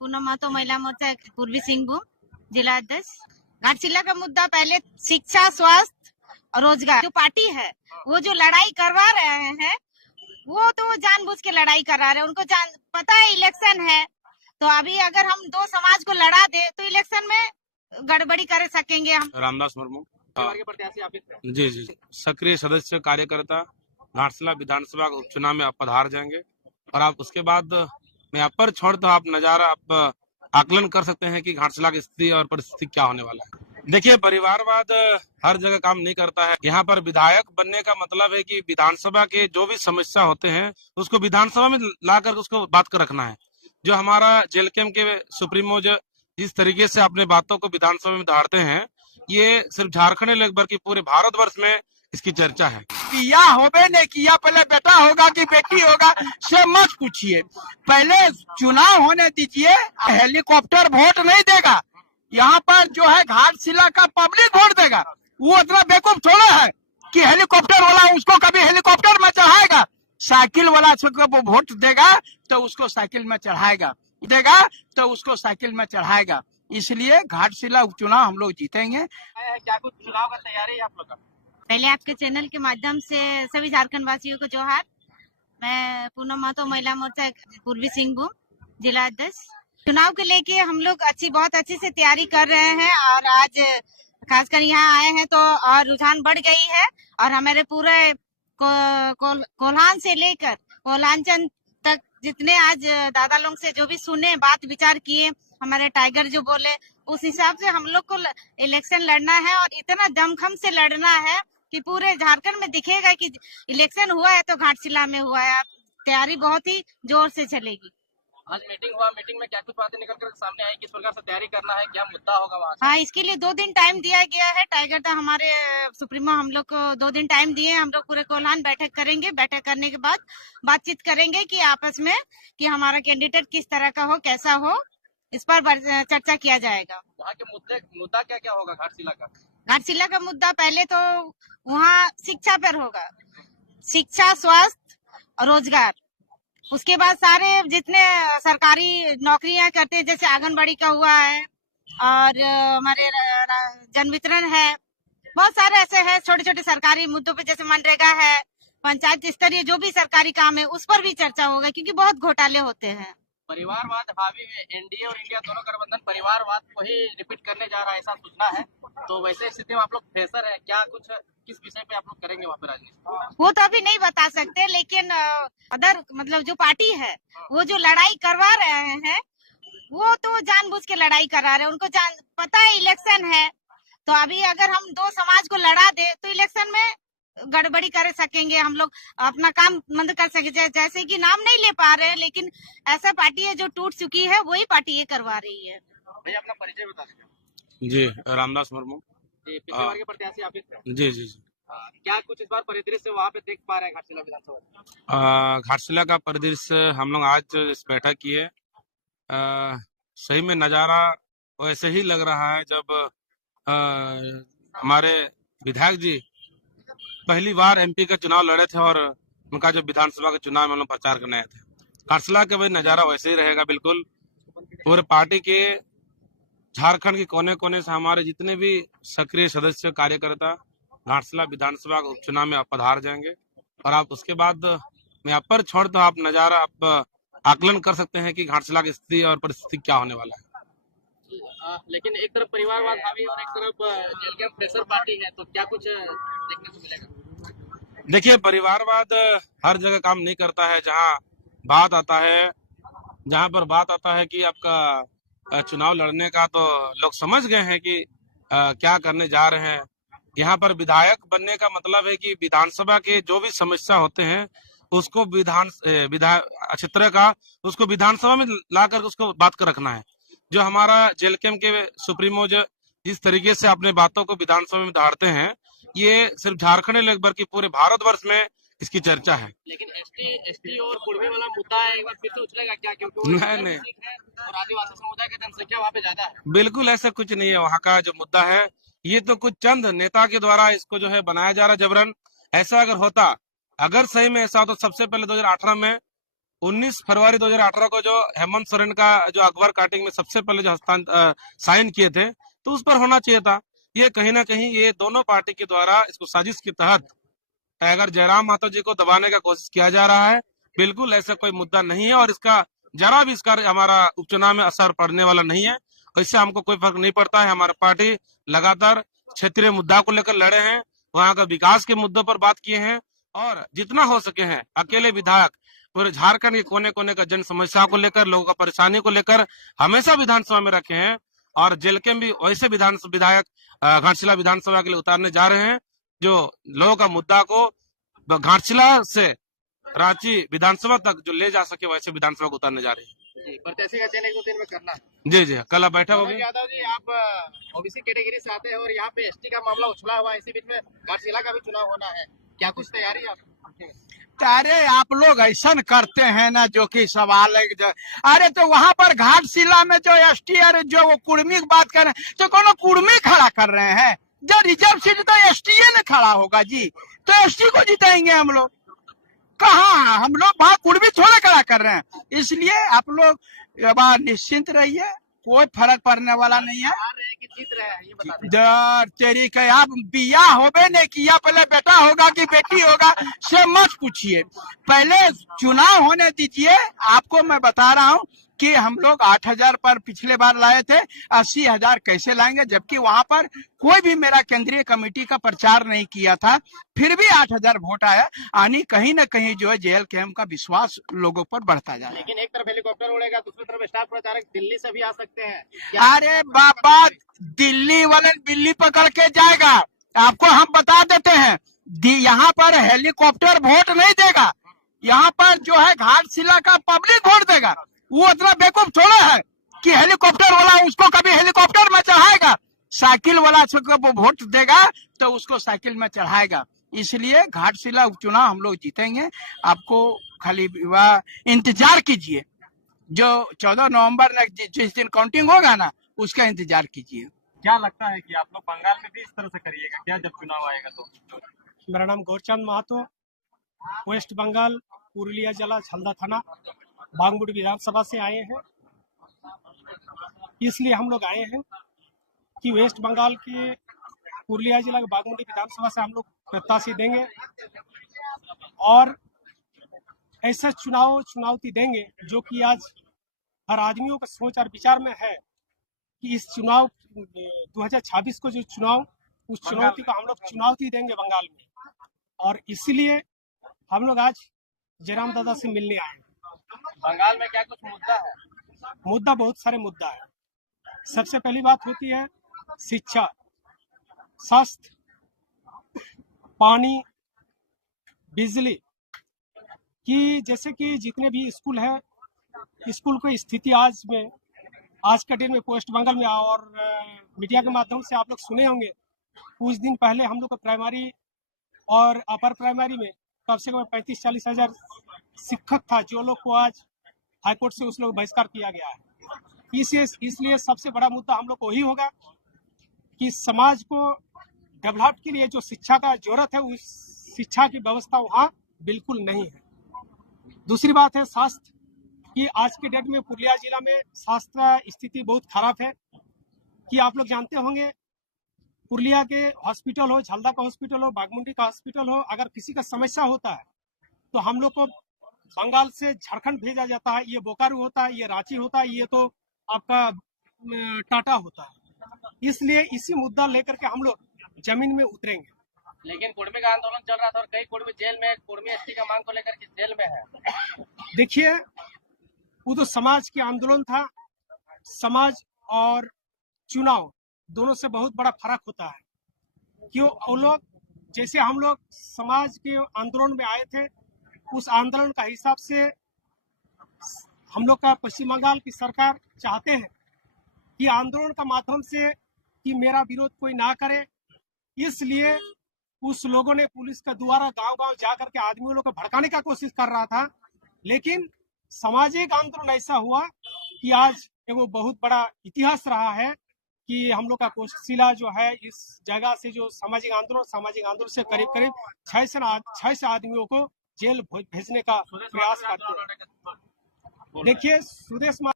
पूनम महतो महिला मोर्चा पूर्वी सिंहभूम जिला अध्यक्ष। घाटशिला का मुद्दा पहले शिक्षा, स्वास्थ्य और रोजगार। जो पार्टी है वो जो लड़ाई करवा रहे हैं वो तो जानबूझ के लड़ाई करा रहे हैं। उनको पता है इलेक्शन है, तो अभी अगर हम दो समाज को लड़ा दे तो इलेक्शन में गड़बड़ी कर सकेंगे हम। रामदास मुर्मू प्रत्याशी आप ही। जी जी सक्रिय सदस्य कार्यकर्ता घाटशिला विधानसभा उपचुनाव में आप पधार जाएंगे और आप उसके बाद मैं आप पर छोड़ तो आप नजारा आप आकलन कर सकते हैं कि घाटशिला की स्थिति और परिस्थिति क्या होने वाला है। देखिए, परिवारवाद हर जगह काम नहीं करता है। यहाँ पर विधायक बनने का मतलब है कि विधानसभा के जो भी समस्या होते हैं उसको विधानसभा में लाकर उसको बात कर रखना है। जो हमारा जेलकेम के सुप्रीमो जो जिस तरीके से अपने बातों को विधानसभा में धारते हैं, ये सिर्फ झारखंड नहीं बल्कि पूरे भारतवर्ष में इसकी चर्चा है। किया होबे नहीं किया, पहले बेटा होगा कि बेटी होगा से मत पूछिए, पहले चुनाव होने दीजिए। हेलीकॉप्टर वोट नहीं देगा, यहाँ पर जो है घाटशिला का पब्लिक वोट देगा। वो इतना बेवकूफ थोड़ा है कि हेलीकॉप्टर वाला उसको कभी हेलीकॉप्टर में चढ़ाएगा, साइकिल वाला वो वोट देगा तो उसको साइकिल में चढ़ाएगा, इसलिए घाटशिला उपचुनाव हम लोग जीतेंगे। क्या कुछ चुनाव का तैयारी है आप लोग का? पहले आपके चैनल के माध्यम से सभी झारखंड वासियों को जोहार। मैं पूनम महतो महिला मोर्चा पूर्वी सिंहभूम जिला अध्यक्ष। चुनाव को लेके हम लोग बहुत अच्छी से तैयारी कर रहे हैं और आज खासकर यहाँ आए हैं तो और रुझान बढ़ गई है। और हमारे पूरे कोल्हान से लेकर कोल्हांचल तक जितने आज दादा लोग से जो भी सुने, बात विचार किए, हमारे टाइगर जो बोले, उस हिसाब से हम लोग को इलेक्शन लड़ना है और इतना दमखम से लड़ना है कि पूरे झारखंड में दिखेगा कि इलेक्शन हुआ है तो घाटशिला में हुआ है। तैयारी बहुत ही जोर से चलेगी। आज मीटिंग हुआ, मीटिंग में क्या कुछ बातें निकल कर सामने आई, किस प्रकार से तैयारी करना है, क्या मुद्दा होगा वहाँ? हाँ, इसके लिए 2 दिन टाइम दिया गया है। टाइगर था हमारे सुप्रीमो, हम लोग को 2 दिन टाइम दिए। हम लोग पूरे कोल्हान बैठक करेंगे। बैठक करने के बाद बातचीत करेंगे कि आपस में कि हमारा कैंडिडेट किस तरह का हो, कैसा हो, इस पर चर्चा किया जाएगा। वहाँ के मुद्दा क्या क्या होगा घाटशिला का? घाटशिला का मुद्दा पहले तो वहाँ शिक्षा पर होगा, शिक्षा, स्वास्थ्य और रोजगार। उसके बाद सारे जितने सरकारी नौकरियां करते हैं, जैसे आंगनबाड़ी का हुआ है और हमारे जन वितरण है, बहुत सारे ऐसे हैं छोटे छोटे सरकारी मुद्दों पे, जैसे मनरेगा है, पंचायत स्तरीय जो भी सरकारी काम है उस पर भी चर्चा होगा क्योंकि बहुत घोटाले होते हैं। परिवारवाद हावी है, एनडीए और इंडिया दोनों गठबंधन परिवारवाद को ही रिपीट करने जा रहा है, ऐसा सूचना है। तो वैसे स्थिति में आप लोग फ्रेशर है, क्या कुछ किस विषय पे आप लोग करेंगे वहाँ पे राजनीति? वो तो अभी नहीं बता सकते, लेकिन अदर मतलब जो पार्टी है वो जो लड़ाई करवा रहे हैं वो तो जानबूझ के लड़ाई करा रहे हैं। उनको पता है इलेक्शन है, तो अभी अगर हम दो समाज को लड़ा दे तो इलेक्शन में गड़बड़ी कर सकेंगे, हम लोग अपना काम बंद कर सकेंगे। जैसे कि नाम नहीं ले पा रहे हैं, लेकिन ऐसा पार्टी है जो टूट चुकी है, वही पार्टी ये करवा रही है। भैया अपना परिचय बता दीजिए। जी, रामदास मुर्मू। पिछले बार के प्रत्याशी आप ही थे। जी जी जी क्या कुछ इस बार परिदृश्य वहाँ पे देख पा रहे हैं घाटशिला विधानसभा? घाटशिला का परिदृश्य हम लोग आज इस बैठक किए, सही में नजारा वैसे ही लग रहा है जब हमारे विधायक जी पहली बार एमपी का चुनाव लड़े थे और उनका जो विधानसभा के चुनाव में हम लोग प्रचार करने आए थे। घाटशिला का भी नजारा वैसे ही रहेगा बिल्कुल। पूरे पार्टी के झारखंड के कोने कोने से हमारे जितने भी सक्रिय सदस्य कार्यकर्ता घाटशिला विधानसभा के उपचुनाव में आप पधार जाएंगे और आप उसके बाद मैं आप पर छोड़ तो आप नजारा आप आकलन कर सकते हैं कि घाटशिला की स्थिति और परिस्थिति क्या होने वाला है। लेकिन एक तरफ परिवारवाद हावी और एक तरफ जेलकेम फ्रेशर पार्टी है, तो क्या कुछ देखने को मिलेगा? देखिए, परिवारवाद हर जगह काम नहीं करता है। जहाँ बात आता है कि आपका चुनाव लड़ने का, तो लोग समझ गए हैं कि क्या करने जा रहे हैं। यहाँ पर विधायक बनने का मतलब है कि विधानसभा के जो भी समस्या होते हैं उसको उसको विधानसभा में लाकर उसको बात कर रखना है। जो हमारा जेलकेम के सुप्रीमो जो जिस तरीके से अपने बातों को विधानसभा में धारते हैं, ये सिर्फ झारखंड नहीं बल्कि पूरे भारतवर्ष में इसकी चर्चा है। लेकिन एसटी और कुर्मी वाला मुद्दा है, एक बार फिर से उछलेगा क्या? क्योंकि नहीं और आदिवासी समुदाय की जनसंख्या वहाँ पे ज्यादा है। बिल्कुल ऐसा कुछ नहीं है। वहाँ का जो मुद्दा है ये तो कुछ चंद नेता के द्वारा इसको जो है बनाया जा रहा है जबरन। ऐसा अगर होता, अगर सही में ऐसा होता, सबसे पहले 2018 में 19 फरवरी 2018 को जो हेमंत सोरेन का जो अखबार काटिंग में सबसे पहले जो साइन किए थे, तो उस पर होना चाहिए था। ये कहीं ना कहीं ये दोनों पार्टी के द्वारा इसको साजिश के तहत टाइगर जयराम महतो जी को दबाने का कोशिश किया जा रहा है। बिल्कुल ऐसा कोई मुद्दा नहीं है और इसका जरा भी इसका हमारा उपचुनाव में असर पड़ने वाला नहीं है। इससे हमको कोई फर्क नहीं पड़ता है। हमारा पार्टी लगातार क्षेत्रीय मुद्दा को लेकर लड़े हैं, वहाँ का विकास के मुद्दों पर बात किए हैं और जितना हो सके हैं अकेले विधायक पूरे झारखंड के कोने कोने का जन समस्या को लेकर, लोगों का परेशानी को लेकर हमेशा विधानसभा में रखे हैं और जेल के भी वैसे विधायक घाटशिला विधानसभा के लिए उतारने जा रहे हैं जो लोगों का मुद्दा को घाटशिला से रांची विधानसभा तक जो ले जा सके वैसे विधानसभा को उतारने जा रहे हैं। जी, प्रत्याशी का चयन 1-2 दिन में करना है। जी जी, कल बैठक होगी। यादव जी, आप ओबीसी कैटेगरी से आते हैं और यहाँ पे एसटी का मामला उछला हुआ है, इसी बीच में घाटशिला का भी चुनाव होना है, क्या कुछ तैयारी है आप? अरे आप लोग ऐसा करते हैं ना जो कि सवाल है अरे तो वहाँ पर घाटशिला में जो एसटी और जो वो कुर्मी की बात कर रहे हैं, तो कौन कुर्मी खड़ा कर रहे हैं? जो रिजर्व सीट तो एसटी ने खड़ा होगा जी, तो एसटी को जिताएंगे हम लोग। कहाँ हम लोग वहाँ कुर्मी थोड़ा खड़ा कर रहे हैं। इसलिए आप लोग निश्चिंत रहिए, कोई फर्क पड़ने वाला नहीं है। तेरी के आप बिया होबे नहीं किया, पहले बेटा होगा कि बेटी होगा से मत पूछिए, पहले चुनाव होने दीजिए। आपको मैं बता रहा हूँ कि हम लोग 8,000 पर पिछले बार लाए थे, 80,000 कैसे लाएंगे? जबकि वहाँ पर कोई भी मेरा केंद्रीय कमेटी का प्रचार नहीं किया था, फिर भी 8,000 वोट आया। यानी कहीं न कहीं जो है जेएल कैंप का विश्वास लोगों पर बढ़ता जा रहा है। लेकिन एक तरफ हेलीकॉप्टर उड़ेगा, दूसरी तरफ स्टार प्रचारक दिल्ली से भी आ सकते हैं। अरे बाबा, दिल्ली वाले बिल्ली पकड़ के जाएगा, आपको हम बता देते हैं। यहाँ पर हेलीकॉप्टर वोट नहीं देगा, यहाँ पर जो है घाटशिला का पब्लिक वोट देगा। वो इतना बेवकूफ थोड़ा है कि हेलीकॉप्टर वाला उसको कभी हेलीकॉप्टर में चढ़ाएगा, साइकिल वाला वो वोट देगा तो उसको साइकिल में चढ़ाएगा। इसलिए घाटशिला उपचुनाव हम लोग जीतेंगे। आपको खाली इंतजार कीजिए, जो 14 नवंबर जिस दिन काउंटिंग होगा ना, उसका इंतजार कीजिए। क्या लगता है कि आप लोग बंगाल में भी इस तरह से करिएगा क्या जब चुनाव आएगा तो? मेरा नाम गौरचंद महतो, वेस्ट बंगाल पुरुलिया जिला झलदा थाना बागमुड़ी विधानसभा से आए हैं। इसलिए हम लोग आए हैं कि वेस्ट बंगाल के पुरुलिया जिला के बागमुड़ी विधानसभा से हम लोग प्रत्याशी देंगे और ऐसा चुनौती देंगे जो कि आज हर आदमियों का सोच और विचार में है कि इस चुनाव 2026 को जो चुनाव, उस चुनौती को हम लोग चुनौती देंगे बंगाल में। और इसलिए हम लोग आज जयराम दादा से मिलने आए हैं। बंगाल में क्या कुछ मुद्दा है? मुद्दा बहुत सारे मुद्दा है। सबसे पहली बात होती है शिक्षा, स्वास्थ्य, पानी, बिजली की। जैसे कि जितने भी स्कूल है, स्कूल की स्थिति आज के दिन में वेस्ट बंगाल में, और मीडिया के माध्यम से आप लोग सुने होंगे, कुछ दिन पहले हम लोग को प्राइमरी और अपर प्राइमरी में कम से कम 35-40 हजार शिक्षक था, जो लोग को आज हाईकोर्ट से उस लोग बहिष्कार किया गया है। इसलिए सबसे बड़ा मुद्दा हम लोग को वही होगा कि समाज को डेवलप के लिए जो शिक्षा का जरूरत है, उस शिक्षा की व्यवस्था वहाँ बिल्कुल नहीं है। दूसरी बात है स्वास्थ्य कि आज के डेट में पुरुलिया जिला में स्वास्थ्य स्थिति बहुत खराब है। कि आप लोग जानते होंगे, पुरुलिया के हॉस्पिटल हो, झलदा का हॉस्पिटल हो, बागमुंडी का हॉस्पिटल हो, अगर किसी का समस्या होता है तो हम लोग को बंगाल से झारखंड भेजा जाता है। ये बोकारो होता है, ये रांची होता है, ये तो आपका टाटा होता है। इसलिए इसी मुद्दा लेकर के हम लोग जमीन में उतरेंगे। लेकिन कुर्मी का आंदोलन चल रहा था और कई कुर्मी जेल में, कुर्मी एसटी का मांग को लेकर के जेल में है। देखिए, वो तो समाज के आंदोलन था। समाज और चुनाव दोनों से बहुत बड़ा फर्क होता है। क्यों? वो लोग जैसे हम लोग समाज के आंदोलन में आए थे, उस आंदोलन का हिसाब से हम लोग का पश्चिम बंगाल की सरकार चाहते हैं कि आंदोलन का माध्यम से कि मेरा विरोध कोई ना करे। इसलिए उस लोगों ने पुलिस के द्वारा गांव-गांव जाकर के आदमियों लोग को भड़काने का कोशिश कर रहा था। लेकिन सामाजिक आंदोलन ऐसा हुआ कि आज एगो बहुत बड़ा इतिहास रहा है कि हम लोग का कोशिला जो है, इस जगह से जो सामाजिक आंदोलन से करीब 6 से आदमियों को जेल भेजने का प्रयास करते हैं। देखिए सुदेश